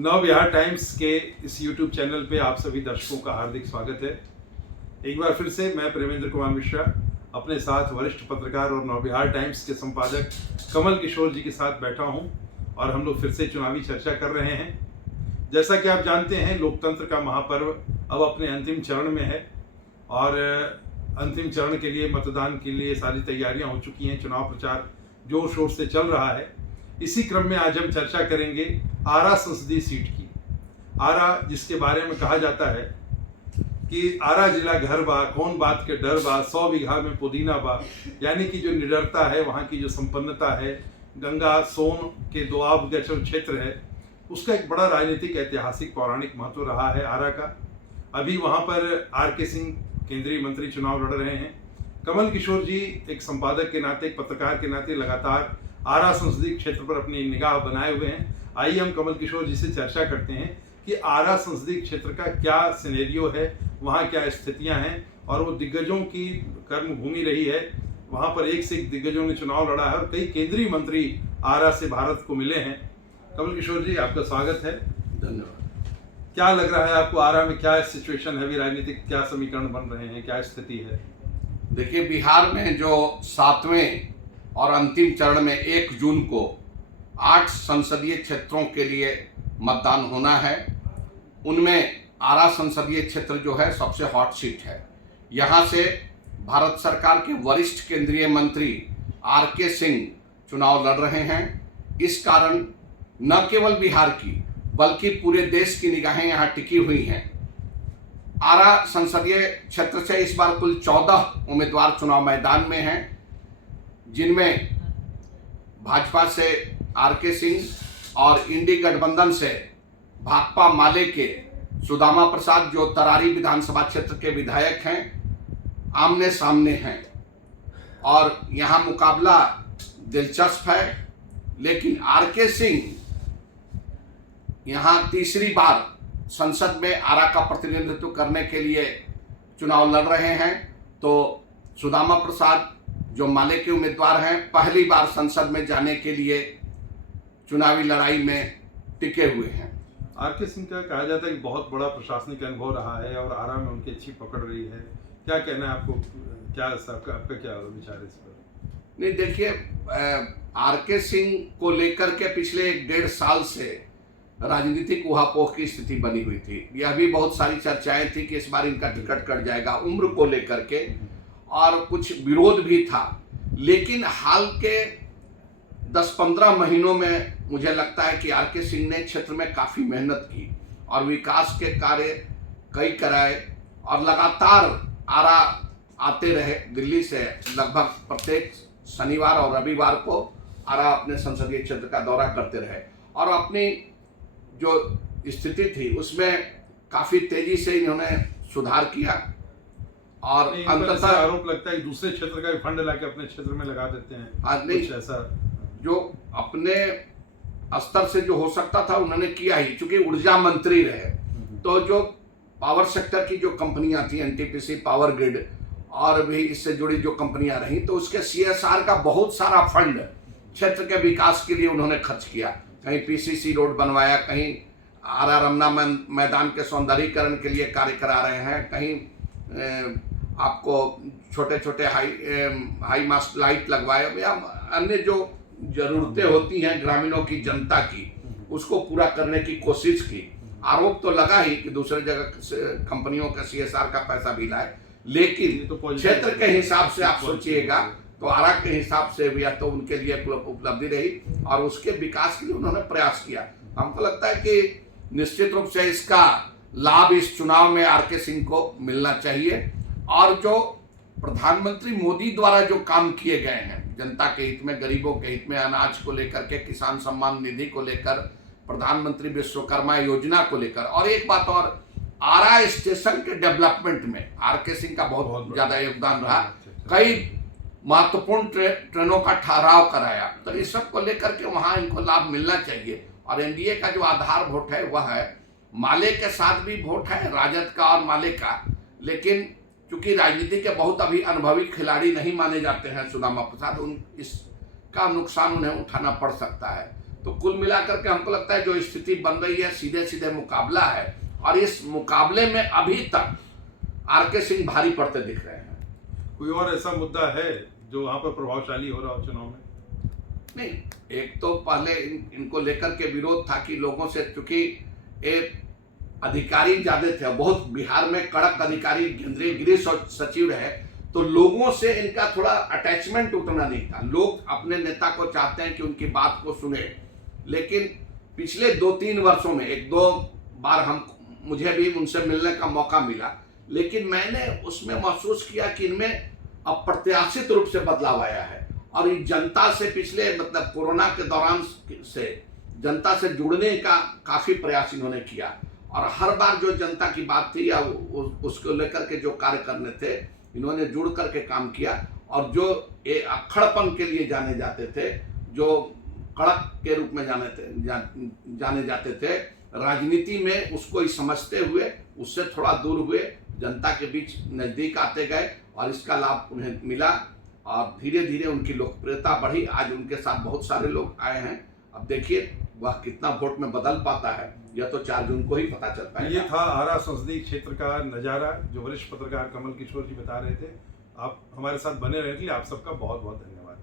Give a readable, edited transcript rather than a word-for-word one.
नव बिहार टाइम्स के इस यूट्यूब चैनल पे आप सभी दर्शकों का हार्दिक स्वागत है। एक बार फिर से मैं प्रेमेंद्र कुमार मिश्रा अपने साथ वरिष्ठ पत्रकार और नव बिहार टाइम्स के संपादक कमल किशोर जी के साथ बैठा हूं और हम लोग फिर से चुनावी चर्चा कर रहे हैं। जैसा कि आप जानते हैं, लोकतंत्र का महापर्व अब अपने अंतिम चरण में है और अंतिम चरण के लिए मतदान के लिए सारी तैयारियां हो चुकी हैं। चुनाव प्रचार जोर शोर से चल रहा है। इसी क्रम में आज हम चर्चा करेंगे आरा संसदीय सीट की। आरा, जिसके बारे में कहा जाता है कि आरा जिला घर बा, कौन बात के डर बा, 100 बीघा में पुदीना बा, यानी कि जो निडरता है, वहाँ की जो संपन्नता है, गंगा सोन के दोआब गठन क्षेत्र है, उसका एक बड़ा राजनीतिक, ऐतिहासिक, पौराणिक महत्व रहा है आरा का। अभी वहाँ पर आर.के. सिंह केंद्रीय मंत्री चुनाव लड़ रहे हैं। कमल किशोर जी एक संपादक के नाते, एक पत्रकार के नाते लगातार आरा संसदीय क्षेत्र पर अपनी निगाह बनाए हुए हैं। आइए हम कमल किशोर जी से चर्चा करते हैं कि आरा संसदीय क्षेत्र का क्या सिनेरियो है, वहाँ क्या स्थितियां हैं और वो दिग्गजों की कर्मभूमि रही है। वहाँ पर एक से एक दिग्गजों ने चुनाव लड़ा है और कई केंद्रीय मंत्री आरा से भारत को मिले हैं। कमल किशोर जी, आपका स्वागत है। धन्यवाद। क्या लग रहा है आपको, आरा में क्या सिचुएशन है, अभी राजनीतिक क्या समीकरण बन रहे हैं, क्या स्थिति है? देखिए, बिहार में जो 7वें और अंतिम चरण में 1 जून को 8 संसदीय क्षेत्रों के लिए मतदान होना है, उनमें आरा संसदीय क्षेत्र जो है सबसे हॉट सीट है। यहाँ से भारत सरकार के वरिष्ठ केंद्रीय मंत्री आर.के. सिंह चुनाव लड़ रहे हैं। इस कारण न केवल बिहार की बल्कि पूरे देश की निगाहें यहाँ टिकी हुई हैं। आरा संसदीय क्षेत्र से इस बार कुल 14 उम्मीदवार चुनाव मैदान में हैं, जिनमें भाजपा से आर.के. सिंह और इंडी गठबंधन से भाकपा माले के सुदामा प्रसाद, जो तरारी विधानसभा क्षेत्र के विधायक हैं, आमने सामने हैं और यहाँ मुकाबला दिलचस्प है। लेकिन आर.के. सिंह यहाँ तीसरी बार संसद में आरा का प्रतिनिधित्व करने के लिए चुनाव लड़ रहे हैं, तो सुदामा प्रसाद जो माले के उम्मीदवार हैं, पहली बार संसद में जाने के लिए चुनावी लड़ाई में टिके हुए हैं। आर.के. सिंह का कहा जाता है कि बहुत बड़ा प्रशासनिक अनुभव रहा है और आरा में उनकी अच्छी पकड़ रही है। क्या कहना है आपको, क्या आपका क्या विचार है इस पर? नहीं, देखिए, आर.के. सिंह को लेकर के पिछले 1.5 साल से राजनीतिक उहापोह की स्थिति बनी हुई थी। यह भी बहुत सारी चर्चाएं थी कि इस बार इनका टिकट कट जाएगा, उम्र को लेकर के, और कुछ विरोध भी था। लेकिन हाल के 10-15 महीनों में मुझे लगता है कि आर.के. सिंह ने क्षेत्र में काफ़ी मेहनत की और विकास के कार्य कई कराए और लगातार आरा आते रहे। दिल्ली से लगभग प्रत्येक शनिवार और रविवार को आरा अपने संसदीय क्षेत्र का दौरा करते रहे और अपनी जो स्थिति थी उसमें काफ़ी तेजी से इन्होंने सुधार किया और अंततः आरोप लगता है दूसरे क्षेत्र का फंड लाके अपने क्षेत्र में लगा देते हैं। नहीं, ऐसा जो अपने स्तर से जो हो सकता था उन्होंने किया ही। चूंकि ऊर्जा मंत्री रहे, तो जो पावर सेक्टर की जो कंपनियां थी, एनटीपीसी, पावर ग्रिड और भी इससे जुड़ी जो कंपनियां रही, तो उसके CSR का बहुत सारा फंड क्षेत्र के विकास के लिए उन्होंने खर्च किया। कहीं PCC रोड बनवाया, कहीं आरा रमना मैदान के सौंदर्यीकरण के लिए कार्य करा रहे हैं, कहीं आपको छोटे छोटे हाई मास्ट लाइट लगवाए या अन्य जो जरूरतें होती हैं ग्रामीणों की, जनता की, उसको पूरा करने की कोशिश की। आरोप तो लगा ही कि दूसरे जगह कंपनियों का CSR का पैसा भी लाए, लेकिन तो क्षेत्र के हिसाब से आप सोचिएगा तो आरा के हिसाब से भी तो उनके लिए उपलब्धि रही और उसके विकास के लिए उन्होंने प्रयास किया। हमको लगता है कि निश्चित रूप से इसका लाभ इस चुनाव में आर.के. सिंह को मिलना चाहिए और जो प्रधानमंत्री मोदी द्वारा जो काम किए गए हैं जनता के हित में, गरीबों के हित में, अनाज को लेकर के, किसान सम्मान निधि को लेकर, प्रधानमंत्री विश्वकर्मा योजना को लेकर, और एक बात और, आरा स्टेशन के डेवलपमेंट में आर.के. सिंह का बहुत ज्यादा योगदान रहा। कई महत्वपूर्ण ट्रेनों का ठहराव कराया, तो इस सब को लेकर के वहाँ इनको लाभ मिलना चाहिए। और एनडीए का जो आधार वोट है वह है, माले के साथ भी वोट है, राजद का और माले का, लेकिन चूंकि राजनीति के बहुत अभी अनुभवी खिलाड़ी नहीं माने जाते हैं सुदामा प्रसाद, इसका नुकसान उन्हें उठाना पड़ सकता है। तो कुल मिलाकर के हमको लगता है जो स्थिति बन रही है सीधे सीधे मुकाबला है, और इस मुकाबले में अभी तक आर.के. सिंह भारी पड़ते दिख रहे हैं। कोई और ऐसा मुद्दा है जो वहां पर प्रभावशाली हो रहा हो चुनाव में? नहीं, एक तो पहले इनको लेकर के विरोध था कि लोगों से, चूंकि एक अधिकारी ज्यादा थे, बहुत बिहार में कड़क अधिकारी केंद्रीय गृह सचिव रहे, तो लोगों से इनका थोड़ा अटैचमेंट उतना नहीं था। लोग अपने नेता को चाहते हैं कि उनकी बात को सुने, लेकिन पिछले 2-3 वर्षों में 1-2 बार मुझे भी उनसे मिलने का मौका मिला, लेकिन मैंने उसमें महसूस किया कि इनमें अप्रत्याशित रूप से बदलाव आया है, और ये जनता से पिछले मतलब कोरोना के दौरान से जनता से जुड़ने का काफी प्रयास इन्होंने किया, और हर बार जो जनता की बात थी या उसको लेकर के जो कार्य करने थे, इन्होंने जुड़ करके काम किया। और जो ये अक्खड़पन के लिए जाने जाते थे, जो कड़क के रूप में जाने जाते थे राजनीति में, उसको ही समझते हुए उससे थोड़ा दूर हुए, जनता के बीच नजदीक आते गए, और इसका लाभ उन्हें मिला, और धीरे धीरे उनकी लोकप्रियता बढ़ी। आज उनके साथ बहुत सारे लोग आए हैं। अब देखिए वह कितना वोट में बदल पाता है, यह तो 4 जून को ही पता चल पाएगा। ये था आरा संसदीय क्षेत्र का नजारा जो वरिष्ठ पत्रकार कमल किशोर जी बता रहे थे। आप हमारे साथ बने रहने के लिए आप सबका बहुत बहुत धन्यवाद।